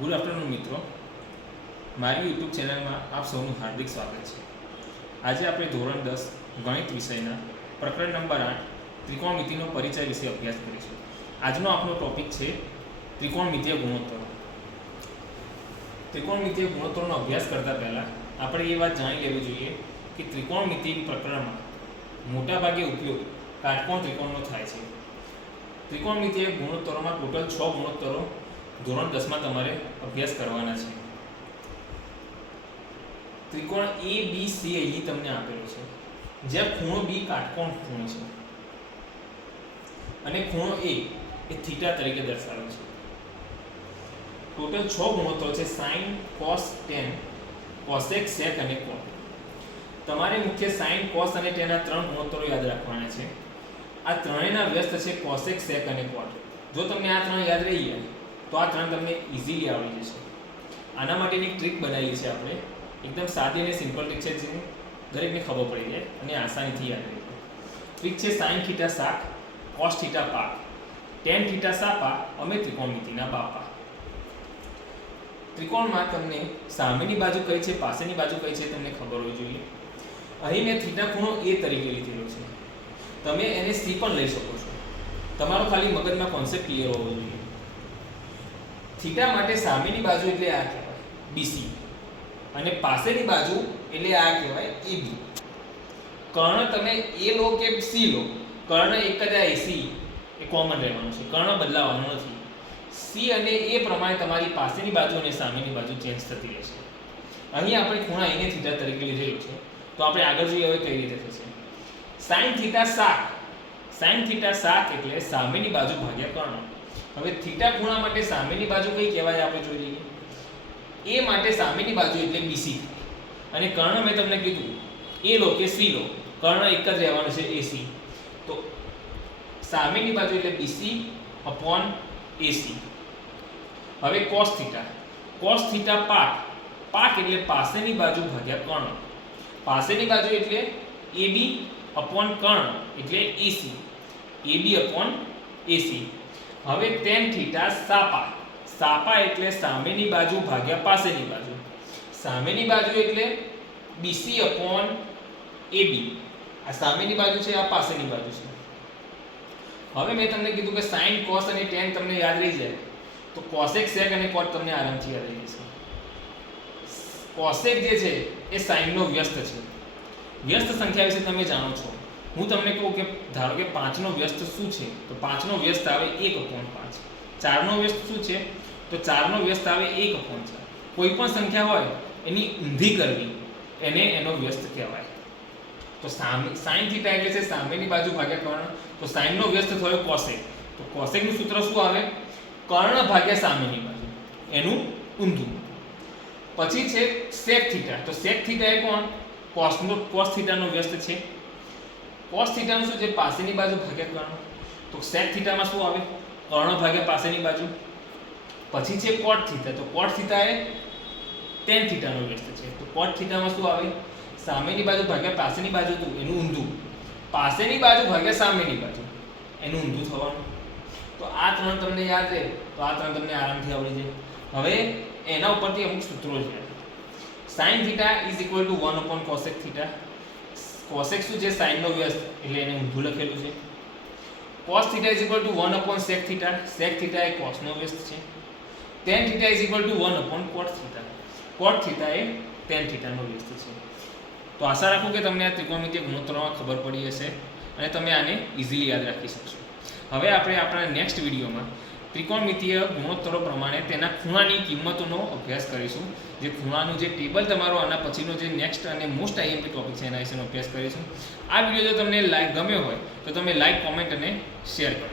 Good afternoon મિત્રો, મારી YouTube ચેનલમાં આપ સૌનું હાર્દિક સ્વાગત છે. આજે આપણે ધોરણ 10 ગણિત વિષયના પ્રકરણ નંબર 8 ત્રિકોણમિતિનો પરિચય વિશે અભ્યાસ કરીશું. આજનો આપણો ટોપિક છે ત્રિકોણમિતિય ગુણોત્તરો. ત્રિકોણમિતિય ગુણોત્તરોનો અભ્યાસ કરતા પહેલાં આપણે એ વાત જાણી લેવી જોઈએ કે ત્રિકોણમિતિ પ્રકરણમાં મોટાભાગે ઉપયોગ કાટકોણ ત્રિકોણનો થાય છે. ત્રિકોણમિતિય ગુણોત્તરોમાં ટોટલ 6 ગુણોત્તરો ધોરણ 10માં તમારે અભ્યાસ કરવાના છે. ત્રિકોણ A B C અહીં તમને આપેલો છે, જ્યાં ખૂણો B કાટકોણ ખૂણો છે અને ખૂણો A એ થીટા તરીકે દર્શાવેલ છે. ટોટલ 6 ગુણોત્તરો છે: sin, cos, tan, cosec, sec અને cot. તમારે મુખ્ય sin, cos અને tan આ 3 ગુણોત્તરો યાદ રાખવાના છે. આ ત્રણેયના વ્યસ્ત છે cosec, sec અને cot. જો તમને આ ત્રણ યાદ રહી જાય તો આ ત્રણ તમને ઇઝીલી આવડી જશે. આના માટેની એક ટ્રીક બનાવી છે આપણે, એકદમ સાદી અને સિમ્પલ ટ્રીક છે, જે દરેકને ખબર પડી જાય અને આસાનીથી યાદ રહે. ટ્રીક છે sin થીટા સાક, cos થીટા પાક, tan થીટા સાપા, અમે ત્રિકોણમિતિના બાપા. ત્રિકોણમાં તમને સામેની બાજુ કઈ છે, પાસેની બાજુ કઈ છે તમને ખબર હોવી જોઈએ. અહીં મેં થીટા ખૂણો A તરીકે લીધેલો છે. તમે એને C પણ લઈ શકો છો. તમારો ખાલી મગજમાં કોન્સેપ્ટ ક્લિયર હોવો જોઈએ. થીટા માટે સામેની બાજુ એટલે આ કહેવાય BC અને પાસેની બાજુ એટલે આ કહેવાય AB. કર્ણ તમે A લો કે C લો, કર્ણ એક જ આ AC એ કોમન રહેવાનું છે, કર્ણ બદલાવાનો નથી. C અને A પ્રમાણે તમારી પાસેની બાજુ અને સામેની બાજુ ચેન્જ થતી રહેશે. અહીં આપણે ખૂણા A ને થીટા તરીકે લીધેલું છે, તો આપણે આગળ જોઈએ હવે કઈ રીતે થશે. sin થીટા સાક, sin થીટા સાક એટલે સામેની બાજુ ભાગ્યા કર્ણ. હવે થીટા ખૂણા માટે સામેની બાજુ કઈ કહેવાય આપણે જોઈ લઈએ. A માટે સામેની બાજુ એટલે BC અને કર્ણ મેં તમને કીધું A લો કે C લો, કર્ણ એક જ રહેવાનું છે AC. તો સામેની બાજુ એટલે BC upon AC. હવે cos થીટા, cos થીટા પાક, પાક એટલે પાસેની બાજુ ભાગ્યા કર્ણ. પાસેની બાજુ એટલે AB upon કર્ણ એટલે AC, AB upon AC. હવે tan થીટા સાપા, સાપા એટલે સામેની બાજુ ભાગ્યા પાસેની બાજુ. સામેની બાજુ એટલે BC upon AB. આ સામેની બાજુ છે, આ પાસેની બાજુ છે. હવે મેં તમને કીધું કે sin, cos અને tan તમને યાદ રહી જાય તો cosec, sec અને cot તમને આરામથી યાદ રહી જશે. cosec જે છે એ sin નો વ્યસ્ત છે. વ્યસ્ત સંખ્યા વિશે તમે જાણો છો. હું તમને કહું કે ધારો કે 5 નો વ્યસ્ત શું છે, તો 5 નો વ્યસ્ત આવે 1/5. 4 નો વ્યસ્ત શું છે, તો 4 નો વ્યસ્ત આવે 1/4. કોઈ પણ સંખ્યા હોય એની ઊંધી કરવી એને એનો વ્યસ્ત કહેવાય. તો sin થીટા એટલે છે સામેની બાજુ ભાગ્યા કર્ણ. તો sin નો વ્યસ્ત થયો cosec. તો cosec નું સૂત્ર શું આવે? કર્ણ ભાગ્યા સામેની બાજુ, એનું ઊંધું. પછી છે sec થીટા. તો sec થીટા એ કોણ? cos થીટા નો વ્યસ્ત છે. cos થીટા નું શું છે? પાસેની બાજુ ભાગ્યા કર્ણ. તો sec થીટામાં શું આવે? કર્ણ ભાગ્યા પાસેની બાજુ. પછી છે cot થીટા. તો cot થીટા એ tan થીટા નો વ્યસ્ત છે. તો cot થીટામાં શું આવે? સામેની બાજુ ભાગ્યા પાસેની બાજુ, તો એનું ઊંધું. પાસેની બાજુ ભાગ્યા સામેની બાજુ, એનું ઊંધું થવાનું. તો આ ત્રણ તમને યાદ રહે તો આ ત્રણ તમને આરામથી આવડી જાય. હવે એના ઉપરથી અમુક સૂત્રો છે. sin theta = 1 cosec theta. cosec શું છે? sin નો વ્યસ્ત એટલે એને ઊંધું લખેલું છે. cos theta = 1 sec theta. sec theta એ cos નો વ્યસ્ત છે. tan theta = 1 cot theta. cot theta એ tan થીટા નો વ્યસ્ત છે. તો આશા રાખું કે તમને આ ત્રિકોણમિતિય ગુણોત્તરોમાં ખબર પડી હશે અને તમે આને ઇઝીલી યાદ રાખી શકશો. હવે આપણે આપણા નેક્સ્ટ વિડીયોમાં ત્રિકોણમિતિય ગુણોત્તરો પ્રમાણે તેના ખૂણાની કિંમતોનો અભ્યાસ કરીશું. જે ખૂણાનું જે ટેબલ તમારો આના પછીનો જે નેક્સ્ટ અને મોસ્ટ IMP ટોપિક છે એના વિશેનો અભ્યાસ કરીશું. આ વિડીયો જો તમને ગમ્યો હોય તો તમે લાઈક, કોમેન્ટ અને શેર કરો.